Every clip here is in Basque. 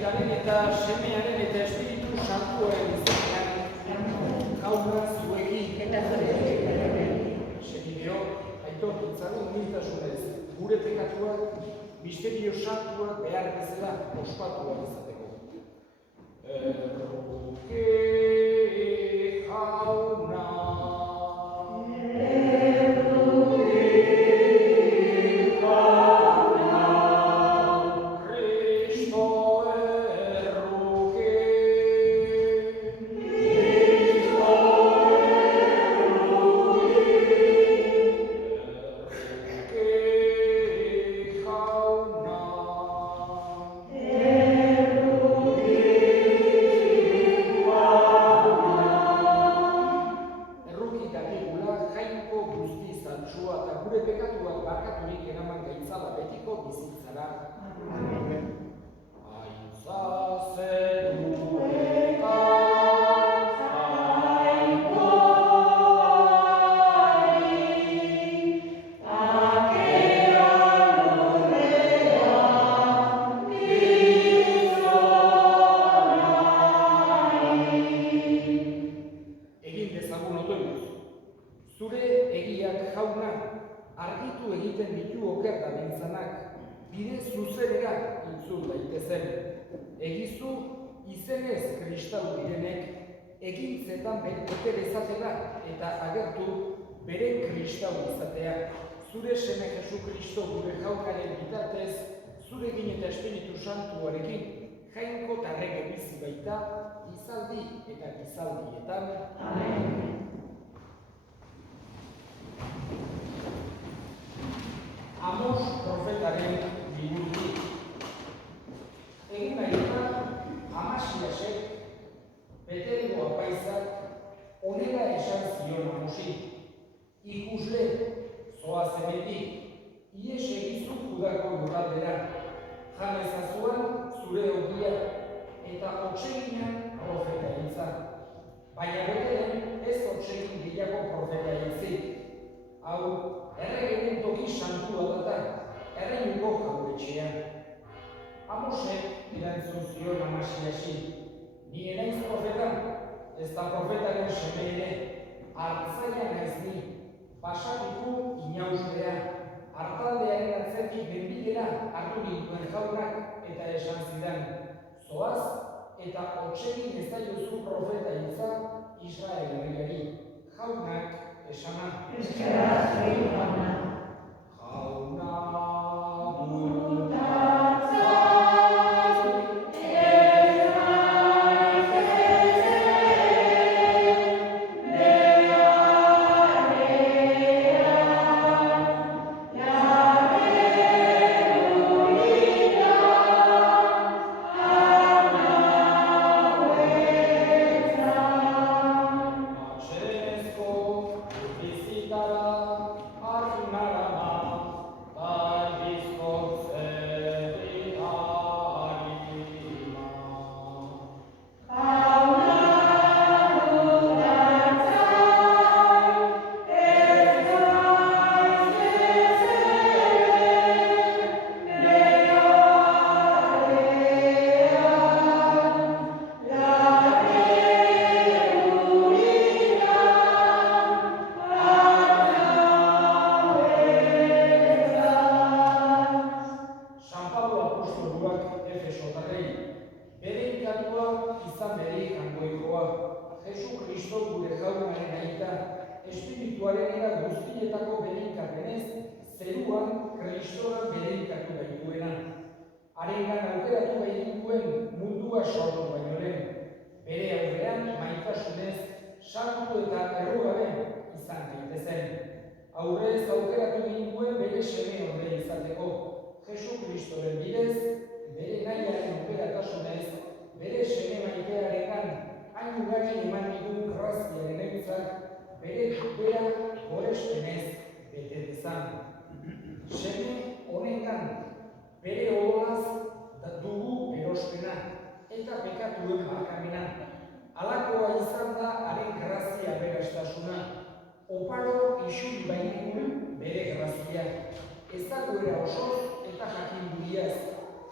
Aitaren eta semearen eta Espiritu Santuaren izenean, jauna zuekin eta Segideo, aitor ditzagun humiltasunez, gure pekatuak, misterio santuak behar bezala ospatuak izateko. Erroke jauna. Egizu izenez kristau direnek egintzetan bete dezatela eta agertu bere kristau izatea. Zure seme Jesu Kristo gure jaunaren bitartez, zurekin eta Espiritu Santuarekin jainko tarrege bizi baita, gizaldi eta gizaldietan. Amen. Amos profetaren liburutik. Egin baita, Amasiasek, Betelgo apaizak, honela esan zion Amosi. Ikusle, zoaz hemendik, ies egizu Judako lurraldera, jan ezazuan zure ogia, eta otseginan profeta hitza. Baina Betelen ez otsegin gehiago profeta hitzik. Hau, erregenen toki santua data, erreinuko jauretxean. Amosek erantzun zion Amasiasi, ni enaiz profeta, ez da profetaren seme ere, hartzaia naiz ni, basatiku inaustea, hartaldearen atzetik benbidera hartu nintuen jaunak eta esan zidan, zoaz eta otsegin ez daiozu profeta hitza Israel herriari, jaunak esana. Eskeraz egin jauna. Jauna bere odolaz dugu erospena eta pekatuen barkamena. Halakoa izan da haren grazia aberastasuna. Oparo isuri bainigun bere grazia. Ez dagoera osoz eta jakinduriaz.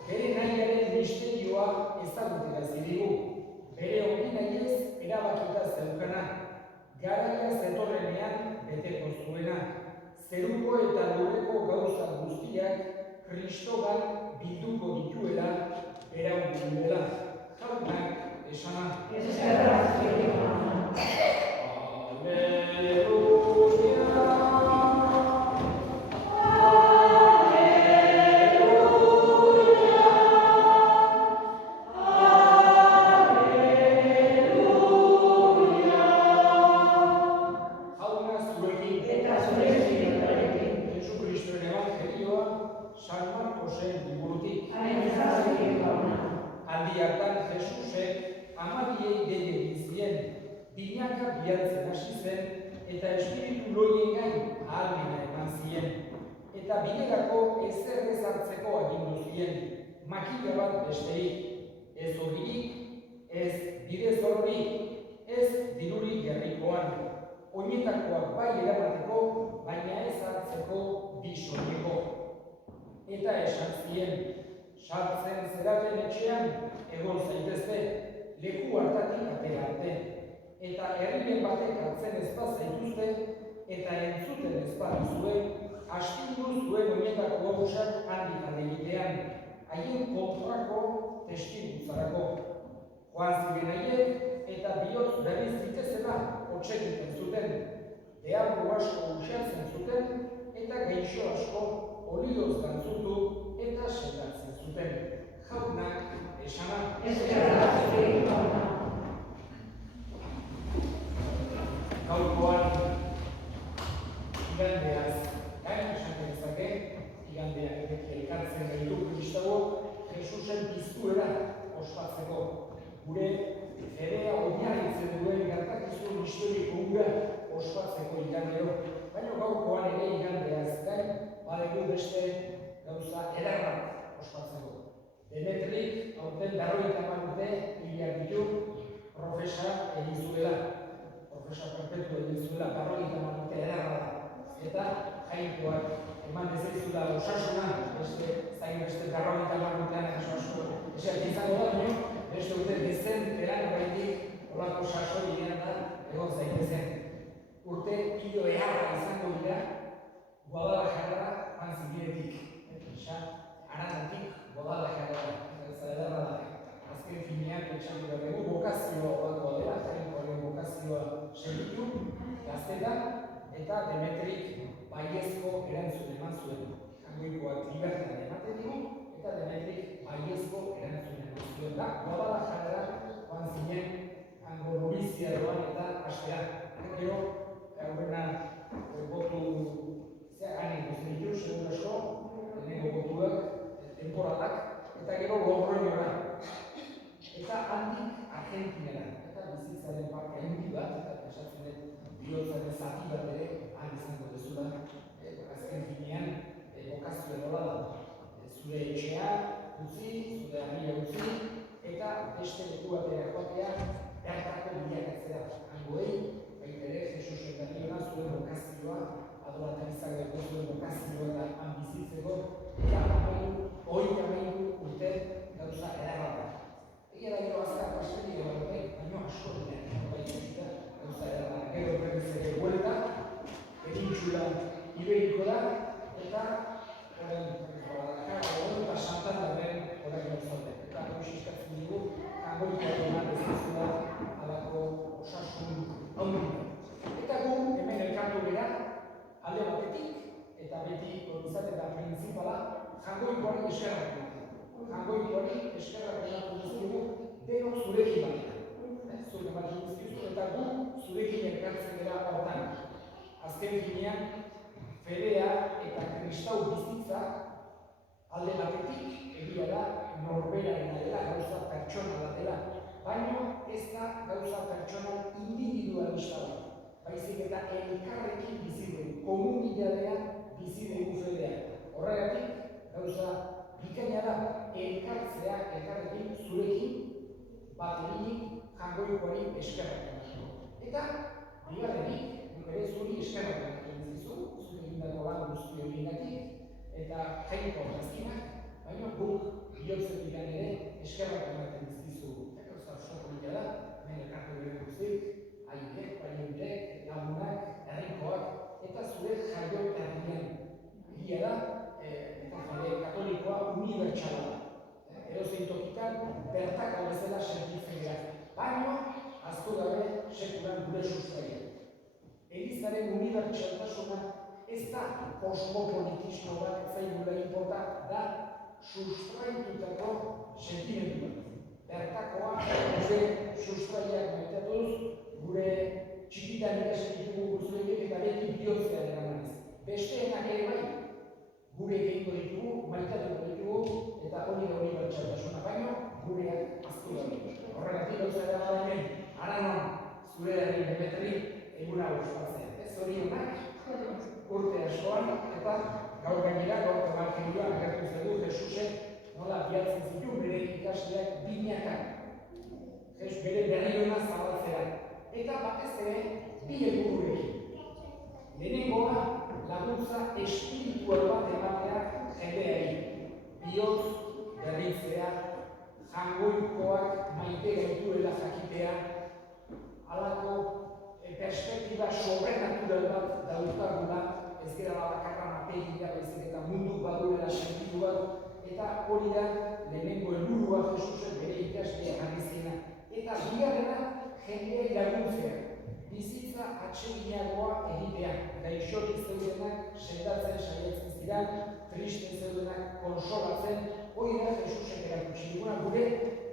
Bere nahiaren misterioa garaia zetorrenean beteko zuena, zeruko eta lurreko gauza guztiak Kristoban bilduko dituela, beraun duela. Jaunak esana. Aldi hartan Jesusek amatiei dei egin zien, binaka bilatzen hasi zen, eta espiritu loien gain ahalmena eman zien. Eta bilerako ezer ez hartzeko agindu zien, makila bat besterik, ez ogirik, ez bidez horrik, ez dirurik gerrikoan, oinetakoak bai eramateko, baina ez hartzeko bi soileko. Eta esan zien, sartzen zeraten etxean, egon zaitezte, leku hartatik atera arte. Eta herriren batek hartzen ez zaituzte, eta entzuten ez baduzue, astindu zuen oinetako hausak handik adegitean, haien kontrako testigutzarako. Joan ziren haiek, eta bihotz berriz zitezela hotsegiten zuten, deabru asko usatzen zuten, eta geixo asko olioz gantzutu eta sendatzen zuten. Jaunak esana. Gaurkoan igandeaz, gain esan genezake, igandeak elkartzen gaitu kristauok Jesusen piztuera ospatzeko. Gure fedea oinarritzen duen gertakizun historiko hura ospatzeko igandero. Baina gaurkoan ere igandeaz gain, badegu beste gauza ederrak ospatzeko. Demetrik, aurten 50 urte hiliak ditu, profesa egin zuela. Profesa perpetu egin zuela, 50 urte ederra da. Eta jainkoak eman dezaizula osasuna, zain beste 50 urtean asko esak izango da, beste urte dezentean horretik olako saso bidean da egon zaitezen. Urte hilo eharra izango dira, Guadalajara Antzibiretik, Aranatik Guadalajara, ederra da. Azken finean, etxan dugu bokazioa olako dela, jainkoaren bokazioa segitu, gaztetan, eta Demetrik baiezko erantzun eman zuen. Jangoikoak libertan ematen digu, eta Demetrik baiezko erantzun eman zuen. Da, Guadalajara joan zinen, hango novizia doan eta astea. Gero, gaurrena botu hanik guzti ditu, segun asko, lehenengo botuak, temporalak, eta gero Logroñora. Eta handik Argentinara, eta bizitzaren parte handi bat, eta esatzen dut bihotzaren zati bat ere, han izango dezula, azken finean, bokazio edola da. Zure etxea utzi, zure herria utzi, eta beste leku batera joatea, bertako bilakatzea. Hangoei, baita ere, Jesusen dariona zuen bokazioa, adoratarizak dago zuen bokazioa eta han bizitzeko, eta hori urte gauza ederra da. Egia da gero azkar pastetik edo baino asko dira, gauza ederra da. Gero berriz ere huelta, penintxula iberiko da, eta horren eta Santanderren horrek gauzate. Eta hori eskatzen dugu, Jangoikoa eman bezizua alako osasun handik. Eta gu hemen elkartu gara, alde batetik, eta beti izaten da principala, Jangoikoari eskerrak ematen. Jangoikoari eskerrak ematen duzkigu, denok zurekin batean. Zure ematen duzkizu, eta gu zurekin elkartzen gara hortan. Azken finean, fedea eta kristau bizitza alde batetik egia da norberarena dela, gauza pertsonala dela. Baina ez da gauza pertsonal individualista da. Baizik eta elkarrekin bizi dugu, komunitatea bizi dugu fedea. Horregatik, gauza bikaina da, elkartzea elkarrekin zurekin bat eginik Jangoikoari eskerrak ematen. Eta, bigarrenik, guk ere zuri eskerrak ematen dizu, zure egindako lan guzti horiengatik, eta jainko gazkinak, baina guk bihotzetik ere eskerrak ematen dizkizu. Gauza oso polita da, hemen elkartu gure guztik, haiek, unibertsala da. Edozein tokitan, bertako bezala sentitzen gara. Baina, ahaztu gabe, sekulan gure sustraia. Elizaren unibertsaltasuna ez da kosmopolitismo bat zaigula inporta, da sustraitutako sentimendu bat. Bertakoa, gure sustraiak maitatuz, gure txikitan ikasen ditugu guztuekin eta beti bihotzean eramanez. Besteenak ere bai, gure egingo ditugu, maitatuko ditugu, eta hori da unibertsaltasuna, baino gureak aztu da. Horregatik gauza da hemen, Aranon, zure herri Demetri, eguna ospatzea. Ez hori honak, urte askoan, eta gaur gainera, gaur evangelioan agertu zaigu Jesusek nola bihatzen zitu bere ikasleak binakan. Bere berriona zabaltzea. Eta batez ere, bi helbururekin. Lehenengoa, laguntza espiritual bat ematea jendeari. Bihotz berritzea, jangoikoak maite gaituela jakitea, halako perspektiba sobrenatural bat daukagula, ez gara bakarra materia baizik eta mundu baduela sentitu bat, eta hori da lehenengo helburua Jesusen bere ikasleak jarrizkena. Eta bigarrena jendeari laguntzea. Bizitza atseginagoa egitea, gaixorik zeudenak sendatzen saiatzen ziren, triste zeudenak konsolatzen, hori da Jesusen erakutsi duguna gure,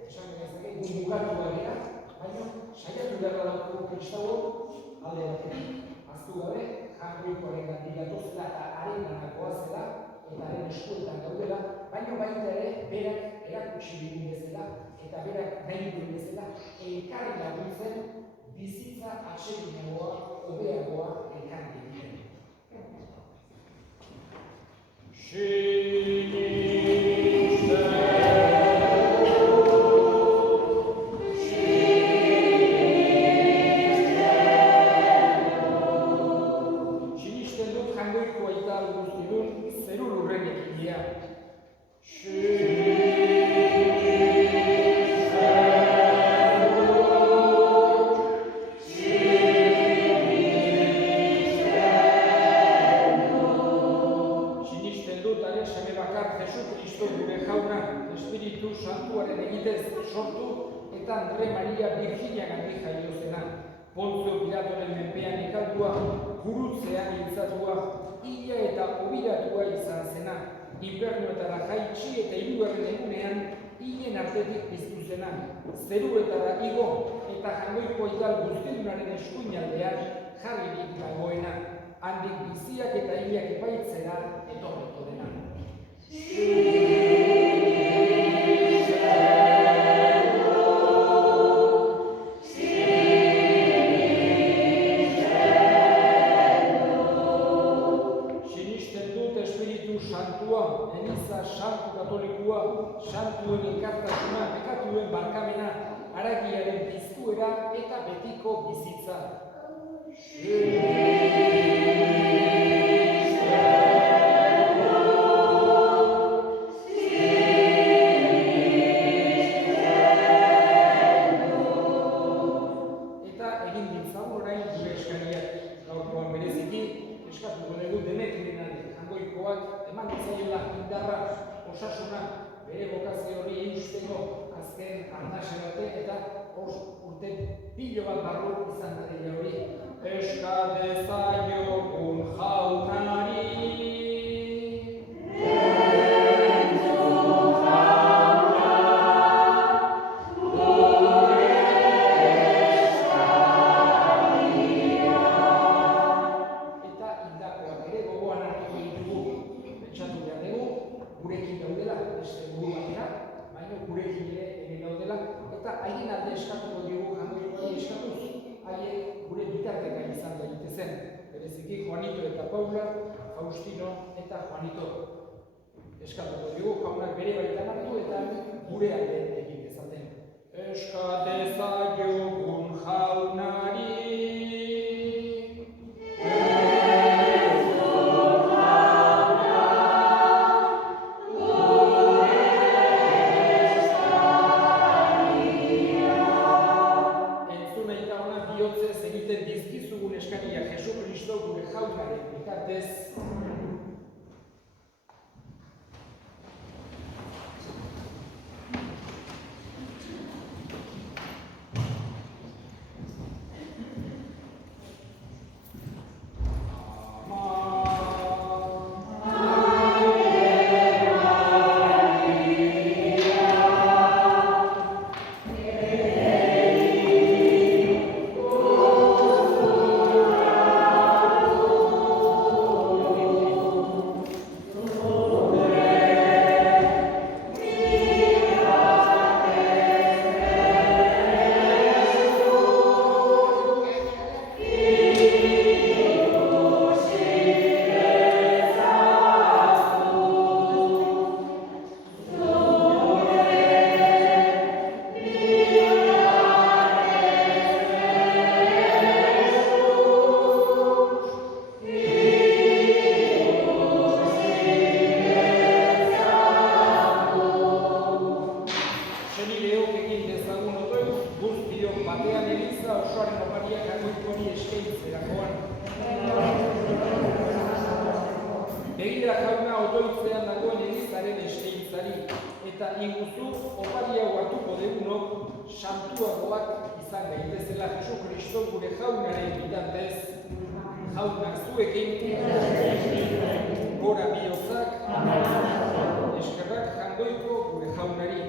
esan genezake, bukatu gara, baina saiatu gara daukagu kristauok, alde batetik, aztu gabe, jangoikoaren gandik gatozela eta haren ganakoa zela, eta haren eskuetan gaudela, baina baita ere, berak erakutsi digun bezala, eta berak nahi duen bezala, elkarri laguntzen, bizitza atseginagoa, hobeagoa elkarri egiten. Sinisten dut jangoiko aita guztidun zeru lurrenek egia. Espiritu Santuaren egitez sortu eta Andre Maria Virginia gandik jaio zena. Pontzio Pilatoren menpean ikaldua, gurutzean hiltzatua, hila eta obiratua izan zena. Infernuetara jaitsi eta hirugarren egunean hilen artetik piztu zena. Zeruetara igo eta jangoiko aital guztidunaren eskuinaldean jarririk dagoena. Handik biziak eta hilak epaitzera etorriko dena. Eliza santu katolikoa, santuen elkartasuna, pekatuen barkamena, haragiaren piztuera eta betiko bizitza. Eta egin ditzagun orain gure eskariak. Gaurkoan bereziki, eskatuko dugu Demetriren jangoikoak eman ditzaiela indarra, osasuna, bere bokazio hori eusteko azken arnase bate eta urte pilo bat barru izan dadila hori. Eska dezaiogun jaunari. Gurekin daudela, beste buru batera, baina gurekin ere hemen daudela, eta haien alde eskatuko diogu jangoikoa eskatuz, haiek gure bitarteka izan daitezen. Bereziki Juanito eta Paula, Faustino eta Juanito. Eskatuko diogu jaunak bere baitan hartu eta gure alde egin dezaten. Eska dezaiogun jaunari. Senideok egin dezagun otoitz, guztiok batean eliza osoaren opariak agoikori eskaintzerakoan. Begira jauna otoitzean dagoen elizaren eskaintzari, eta iguzu opari hau hartuko degunok santuagoak izan gaitezela Jesu Kristo gure jaunaren bidantez. Jauna zuekin, gora bihotzak, eskerrak jangoiko gure jaunari.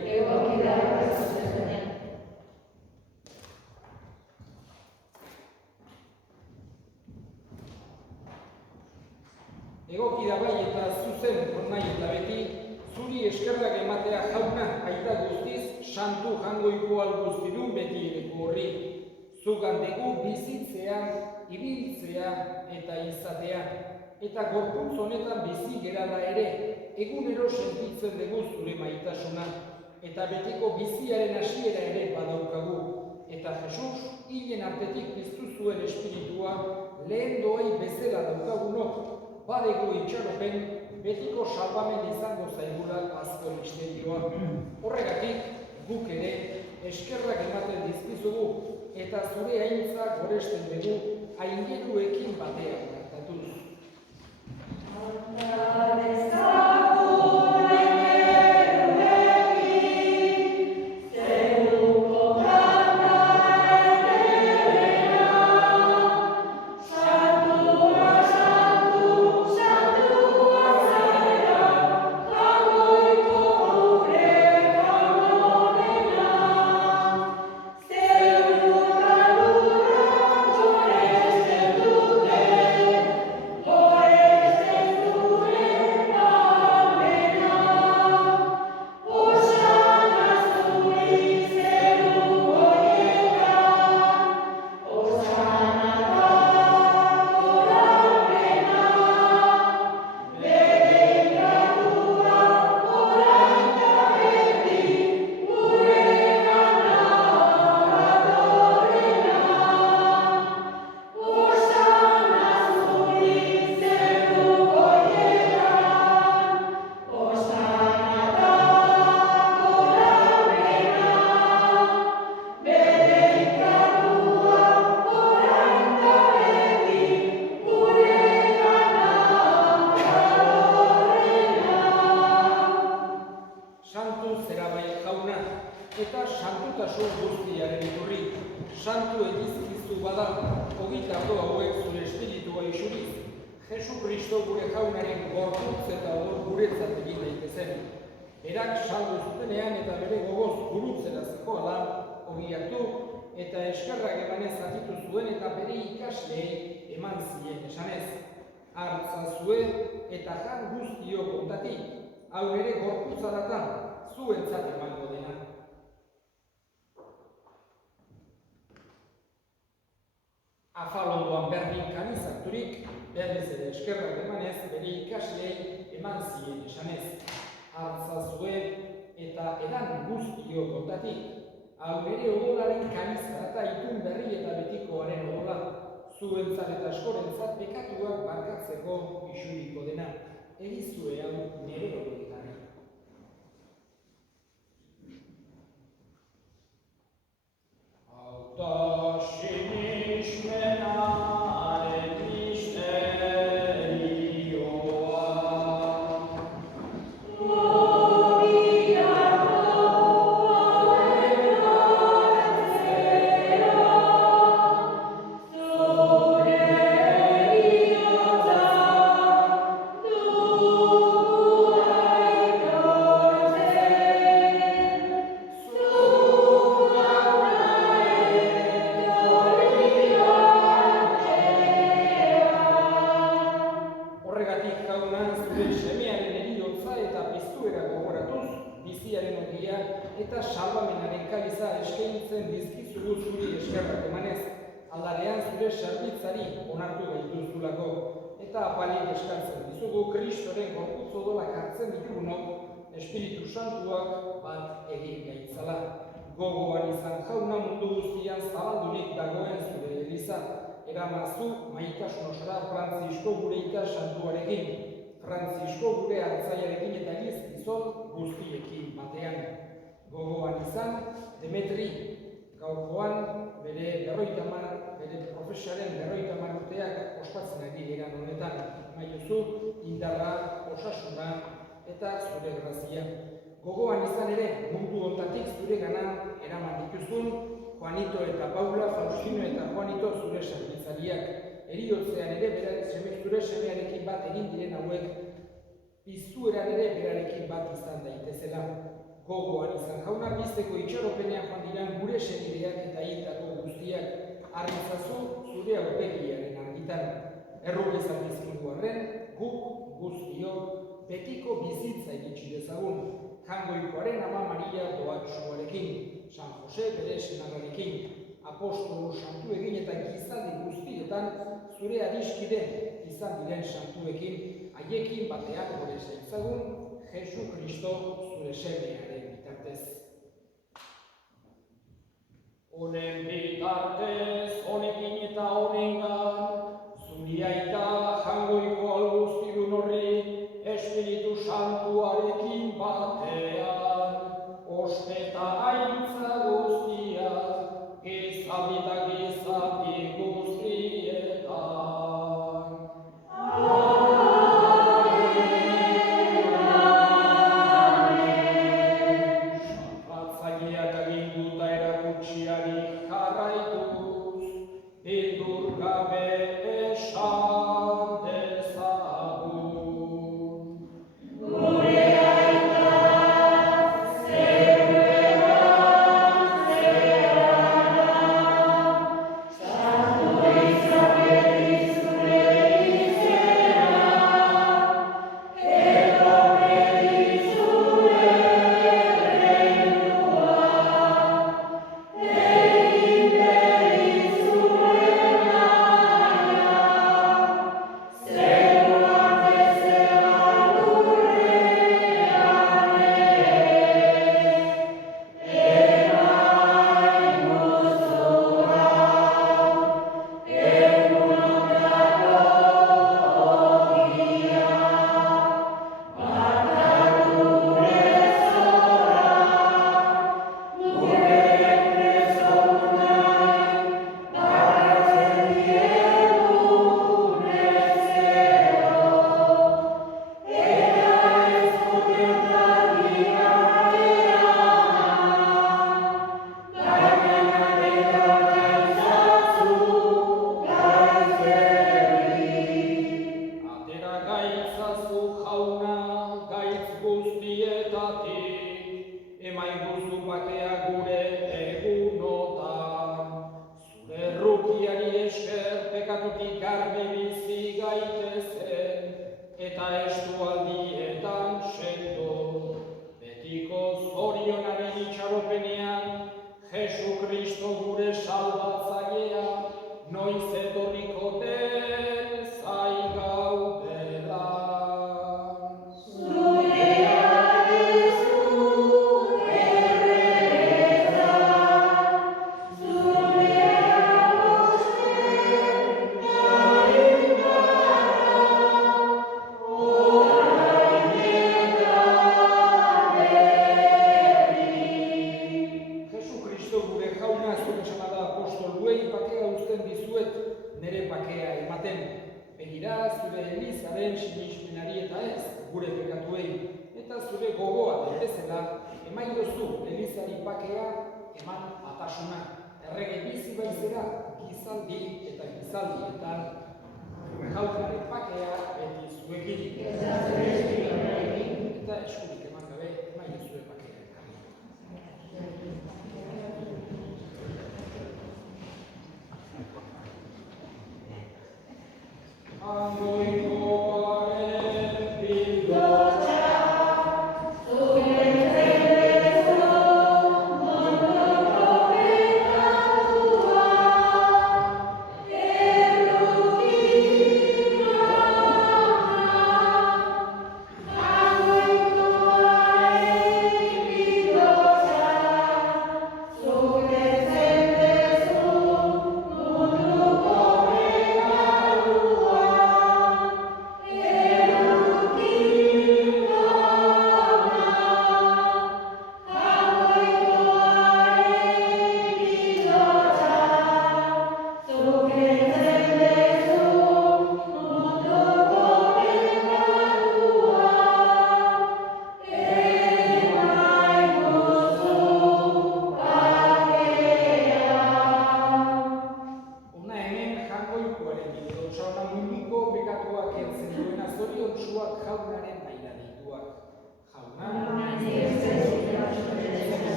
Egoki da bai eta zuzen nahi eta beti, zuri eskerrak ematea jauna aita guztiz, santu jangoiko alguztidun beti edeko horri. Zugandegu bizitzea, ibiltzea eta izatea. Eta gorputz honetan bizi gerala ere, egunero sentitzen dugu zure maitasuna. Eta betiko biziaren hasiera ere badaukagu. Eta Jesus, hilen artetik piztu zuen espiritua, lehen doai bezala daukagunok, badego itxaropen, betiko salbamen izango zaigula azko misterioa. Horregatik, guk ere, eskerrak ematen dizkizugu, eta zure aintza goresten dugu, aingeruekin batean gertatuz. Eta eskerrak emanez zatitu zuen eta bere ikasleei eman zien esanez. Hartzazue eta jan guztiok ondatik, hau ere gorputzaratan, zuentzat emango dena. Afalondoan berdin kanizaturik, berriz ere eskerrak emanez bere ikasleei eman zien esanez. Hartzazue eta edan guztiok ondatik, hau ere odolaren kanizka eta itun berri eta betikoaren odola, zuentzat eta askorentzat bekatuak barkatzeko isuriko dena, egizue hau nire horretan. Auta sinismenaren misterioa. Eta salbamenaren kaliza eskaintzen dizkizugu zuri eskerrak emanez, aldarean zure sarbitzari onartu gaituzulako, eta apalik eskartzen dizugu Kristoren gorputz odolak hartzen ditugunok, Espiritu Santuak bat egin gaitzala. Gogoan izan jauna mundu guztian zabaldurik dagoen zure eliza, eramazu maitasun osora Frantzisko gure ita santuarekin, Frantzisko gure hartzaiarekin eta gizon guztiekin batean. Gogoan izan, Demetri gaurkoan bere profesioaren 50 urteak ospatzen ari diren honetan. Maiozu, indarra, osasuna eta zure grazia. Gogoan izan ere, mundu hontatik zure gana eraman dituzun, Juanito eta Paula, Faustino eta Juanito zure zerbitzariak. Heriotzean ere, zure semearekin bat egin diren hauek, piztueran ere berarekin bat izan daitezela. Gogoan izan jauna, bizteko itxaropenean joan diran gure senideak eta hildako guztiak. Argizazu zure aurpegiaren argitan. Errugezak bizkindu arren, guk guztiok betiko bizitza iritsi dezagun. Jangoikoaren Ama Maria doatsuarekin, San Jose bere senarrarekin, apostolo santuekin eta gizaldi guztietan zure adiskide izan diren santuekin, haiekin batean gure zaitzagun, Jesu Kristo zure semearen bitartez. Honen bitartez, honekin eta honengan, zuri aita jangoiko alguztidun horri, Espiritu Santuarekin batean, ospeta aintza guztia, gizaldi eta gizaldi guztietan. Sanpatzaileak aginduta erakutsiari jarraituz, bildur gabe esan dezagun.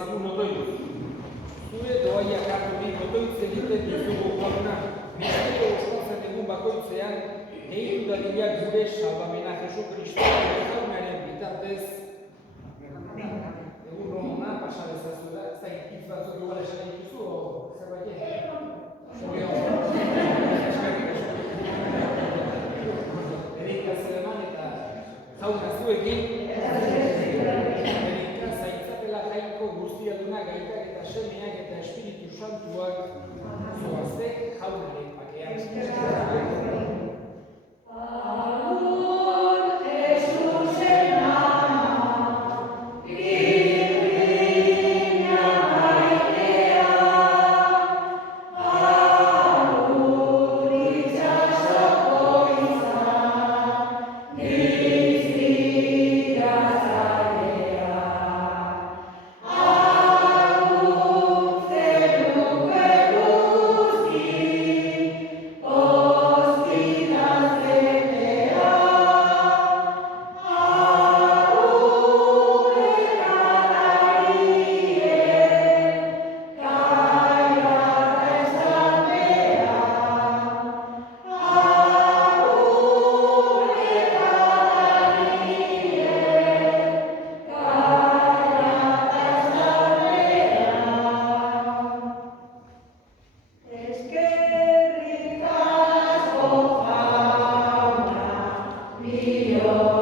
dezagun otoituz. Zure doaiak harturik otoitz egiten dizugu jauna, mistero ospatzen egun bakoitzean, gehitu dadila gure salvamena Jesu Kristo jaunaren bitartez. Egun rona, pasa dezazu da, ez da hitz batzuk igual esan dituzu, o zerbait? Erikaz eman eta jauna zuekin, erikaz zaitzatela jainko guztiaduna gaitak eta semeak eta Espiritu Santuak zoazte jaunaren pakean. Dio